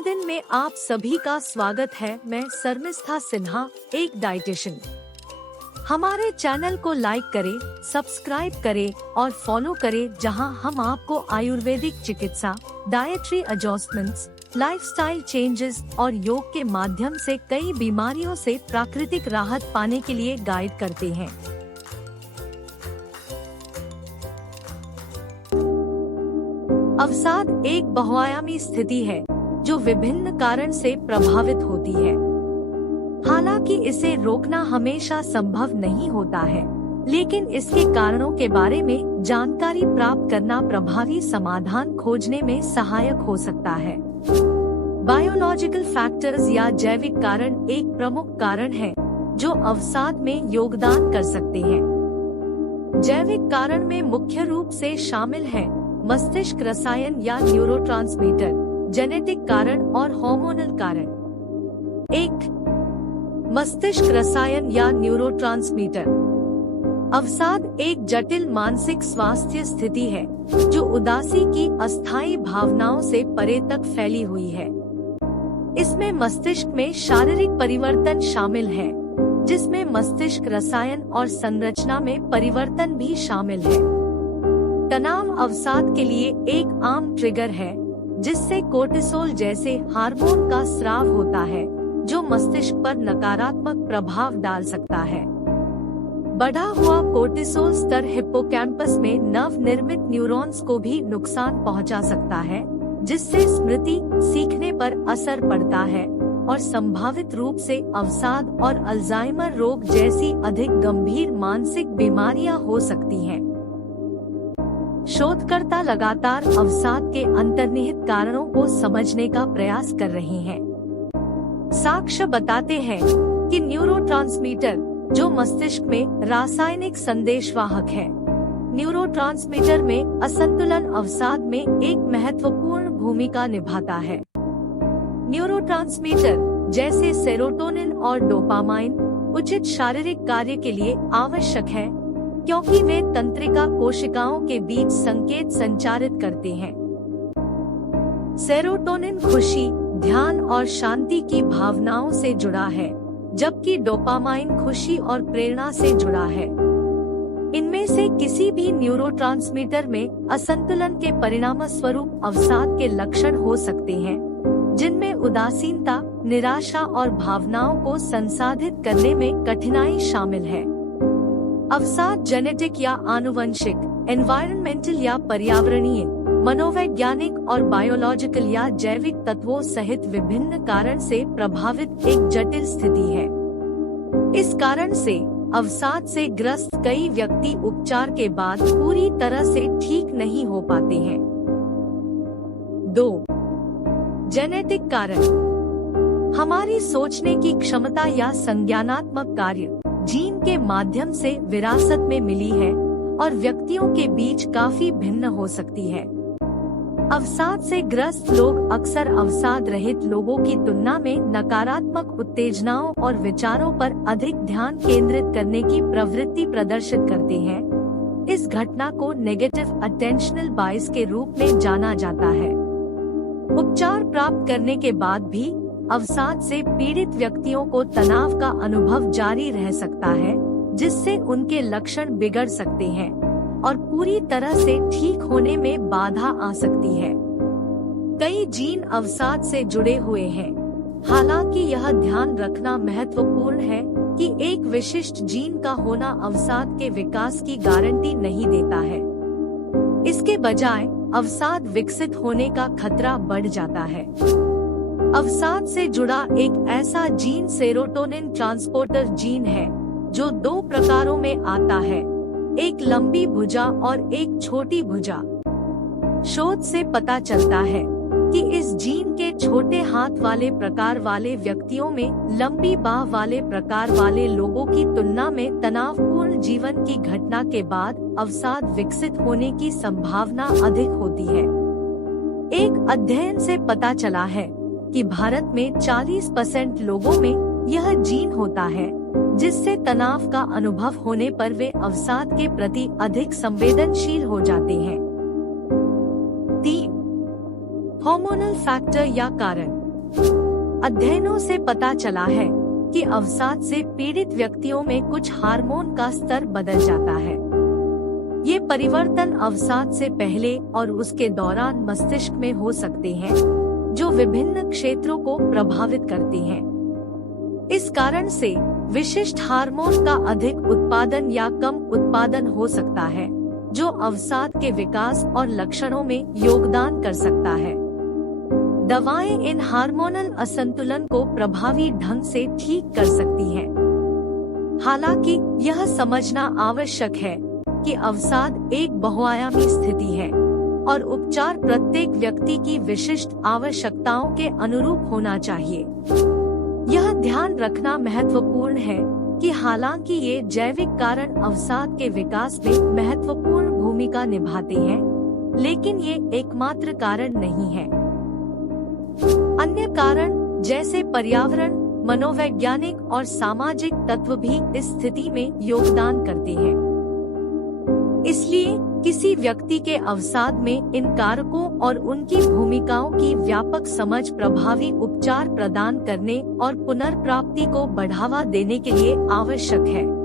दिन में आप सभी का स्वागत है। मैं शर्मिष्ठा सिन्हा, एक डाइटिशियन। हमारे चैनल को लाइक करें, सब्सक्राइब करें और फॉलो करें, जहां हम आपको आयुर्वेदिक चिकित्सा, डाइटरी एडजस्टमेंट्स, लाइफस्टाइल चेंजेस और योग के माध्यम से कई बीमारियों से प्राकृतिक राहत पाने के लिए गाइड करते हैं। अवसाद एक बहुआयामी स्थिति है जो विभिन्न कारण से प्रभावित होती है। हालांकि इसे रोकना हमेशा संभव नहीं होता है, लेकिन इसके कारणों के बारे में जानकारी प्राप्त करना प्रभावी समाधान खोजने में सहायक हो सकता है। बायोलॉजिकल फैक्टर्स या जैविक कारण एक प्रमुख कारण है जो अवसाद में योगदान कर सकते हैं। जैविक कारण में मुख्य रूप से शामिल है मस्तिष्क रसायन या न्यूरोट्रांसमीटर, जेनेटिक कारण और हार्मोनल कारण। 1. मस्तिष्क रसायन या न्यूरोट्रांसमीटर। अवसाद एक जटिल मानसिक स्वास्थ्य स्थिति है जो उदासी की अस्थायी भावनाओं से परे तक फैली हुई है। इसमें मस्तिष्क में शारीरिक परिवर्तन शामिल है, जिसमें मस्तिष्क रसायन और संरचना में परिवर्तन भी शामिल है। तनाव अवसाद के लिए एक आम ट्रिगर है, जिससे कोर्टिसोल जैसे हार्मोन का स्राव होता है, जो मस्तिष्क पर नकारात्मक प्रभाव डाल सकता है। बढ़ा हुआ कोर्टिसोल स्तर हिप्पोकैम्पस में नव निर्मित न्यूरॉन्स को भी नुकसान पहुंचा सकता है, जिससे स्मृति, सीखने पर असर पड़ता है और संभावित रूप से अवसाद और अल्जाइमर रोग जैसी अधिक गंभीर मानसिक बीमारियां हो सकती हैं। शोधकर्ता लगातार अवसाद के अंतर्निहित कारणों को समझने का प्रयास कर रहे हैं। साक्ष्य बताते हैं कि न्यूरोट्रांसमीटर, जो मस्तिष्क में रासायनिक संदेशवाहक है, न्यूरोट्रांसमीटर में असंतुलन अवसाद में एक महत्वपूर्ण भूमिका निभाता है। न्यूरोट्रांसमीटर जैसे सेरोटोनिन और डोपामाइन उचित शारीरिक कार्य के लिए आवश्यक है, क्योंकि वे तंत्रिका कोशिकाओं के बीच संकेत संचारित करते हैं। सेरोटोनिन खुशी, ध्यान और शांति की भावनाओं से जुड़ा है, जबकि डोपामाइन खुशी और प्रेरणा से जुड़ा है। इनमें से किसी भी न्यूरोट्रांसमीटर में असंतुलन के परिणामस्वरूप अवसाद के लक्षण हो सकते हैं, जिनमें उदासीनता, निराशा और भावनाओं को संसाधित करने में कठिनाई शामिल है। अवसाद जेनेटिक या आनुवंशिक, एनवायरमेंटल या पर्यावरणीय, मनोवैज्ञानिक और बायोलॉजिकल या जैविक तत्वों सहित विभिन्न कारण से प्रभावित एक जटिल स्थिति है। इस कारण से अवसाद से ग्रस्त कई व्यक्ति उपचार के बाद पूरी तरह से ठीक नहीं हो पाते हैं। 2. जेनेटिक कारण। हमारी सोचने की क्षमता या संज्ञानात्मक कार्य जीन के माध्यम से विरासत में मिली है और व्यक्तियों के बीच काफी भिन्न हो सकती है। अवसाद से ग्रस्त लोग अक्सर अवसाद रहित लोगों की तुलना में नकारात्मक उत्तेजनाओं और विचारों पर अधिक ध्यान केंद्रित करने की प्रवृत्ति प्रदर्शित करते हैं। इस घटना को नेगेटिव अटेंशनल बायस के रूप में जाना जाता है। उपचार प्राप्त करने के बाद भी अवसाद से पीड़ित व्यक्तियों को तनाव का अनुभव जारी रह सकता है, जिससे उनके लक्षण बिगड़ सकते हैं और पूरी तरह से ठीक होने में बाधा आ सकती है। कई जीन अवसाद से जुड़े हुए हैं। हालांकि यह ध्यान रखना महत्वपूर्ण है कि एक विशिष्ट जीन का होना अवसाद के विकास की गारंटी नहीं देता है। इसके बजाय अवसाद विकसित होने का खतरा बढ़ जाता है। अवसाद से जुड़ा एक ऐसा जीन सेरोटोनिन ट्रांसपोर्टर जीन है, जो 2 प्रकारों में आता है, एक लंबी भुजा और एक छोटी भुजा। शोध से पता चलता है कि इस जीन के छोटे हाथ वाले प्रकार वाले व्यक्तियों में लंबी बाह वाले प्रकार वाले लोगों की तुलना में तनावपूर्ण जीवन की घटना के बाद अवसाद विकसित होने की संभावना अधिक होती है। एक अध्ययन से पता चला है कि भारत में 40% लोगों में यह जीन होता है, जिससे तनाव का अनुभव होने पर वे अवसाद के प्रति अधिक संवेदनशील हो जाते हैं। 3. हार्मोनल फैक्टर या कारण। अध्ययनों से पता चला है कि अवसाद से पीड़ित व्यक्तियों में कुछ हार्मोन का स्तर बदल जाता है। ये परिवर्तन अवसाद से पहले और उसके दौरान मस्तिष्क में हो सकते हैं, जो विभिन्न क्षेत्रों को प्रभावित करती हैं। इस कारण से विशिष्ट हार्मोन का अधिक उत्पादन या कम उत्पादन हो सकता है, जो अवसाद के विकास और लक्षणों में योगदान कर सकता है। दवाएं इन हार्मोनल असंतुलन को प्रभावी ढंग से ठीक कर सकती हैं। हालांकि यह समझना आवश्यक है कि अवसाद एक बहुआयामी स्थिति है और उपचार प्रत्येक व्यक्ति की विशिष्ट आवश्यकताओं के अनुरूप होना चाहिए। यह ध्यान रखना महत्वपूर्ण है कि हालांकि ये जैविक कारण अवसाद के विकास में महत्वपूर्ण भूमिका निभाते हैं, लेकिन ये एकमात्र कारण नहीं है। अन्य कारण जैसे पर्यावरण, मनोवैज्ञानिक और सामाजिक तत्व भी इस स्थिति में योगदान करते हैं। इसलिए किसी व्यक्ति के अवसाद में इन कारकों और उनकी भूमिकाओं की व्यापक समझ प्रभावी उपचार प्रदान करने और पुनर्प्राप्ति को बढ़ावा देने के लिए आवश्यक है।